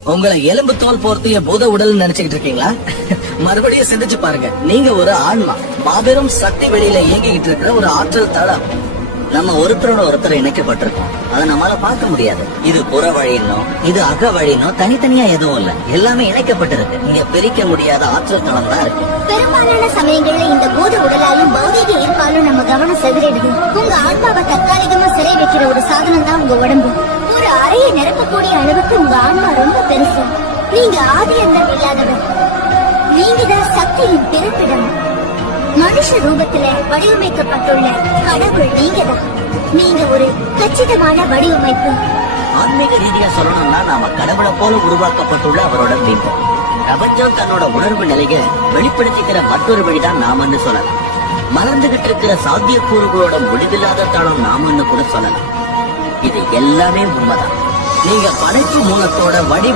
உங்களை எலும்பு தோல் போர்த்திய பூத உடல் நினைச்சுக்கிட்டு இருக்கீங்களா? மறுபடியும் சிந்திச்சு பாருங்க. நீங்க ஒரு ஆன்மா, மாபெரும் சக்தி வெளியில இயங்கிக்கிட்டு இருக்கிற ஒரு ஆற்றல் தளம். நம்ம ஒருத்தரோட ஒருத்தர் இணைக்கப்பட்டிருக்கோம். அதை நம்மளால பார்க்க முடியாது. இது புற வழின்னும் இது அக வழின்னும் தனித்தனியா எதுவும் இல்ல, எல்லாமே இணைக்கப்பட்டிருக்கு. இங்க பிரிக்க முடியாத ஆற்றல் தளம் தான் இருக்கு. பெரும்பாலான சமயங்கள்ல இந்த பூத உடலாலும் பௌதிக ஈர்ப்பாலும் நம்ம கவனம் செதறிடுது. உங்க ஆன்மாவை தற்காலிகமா சிறை வைக்கிற ஒரு சாதனம் தான் உங்க உடம்பு. ஒரு அறையை நிரப்பக்கூடிய அளவுக்கு உங்க ஆன்மா ரொம்ப பெருசு. நீங்க ஆதி அந்தம் இல்லாதவர். நீங்க தான் சக்தியின் பிறப்பிடம். மனுஷ ரூபத்துல வடிவமைக்கப்பட்டுள்ள கடவுள் நீங்க தான். நீங்க ஒரு கச்சிதமான வடிவமைப்பு. ஆன்மீக ரீதியா சொல்லணும்னா நாம கடவுளை போல உருவாக்கப்பட்டுள்ள அவரோட பிம்பம். பிரபஞ்சம் தன்னோட உணர்வு நிலையை வெளிப்படுத்திக்கிற மற்றொரு வழிதான் நாமன்னு சொல்லலாம். மலர்ந்துகிட்டு இருக்கிற சாத்தியக்கூறுகளோட முடிவில்லாத தளம் நாமன்னு கூட சொல்லலாம். இது எல்லாமே உண்மைதான். நீங்க படைப்பு மூலத்தோட வடிவ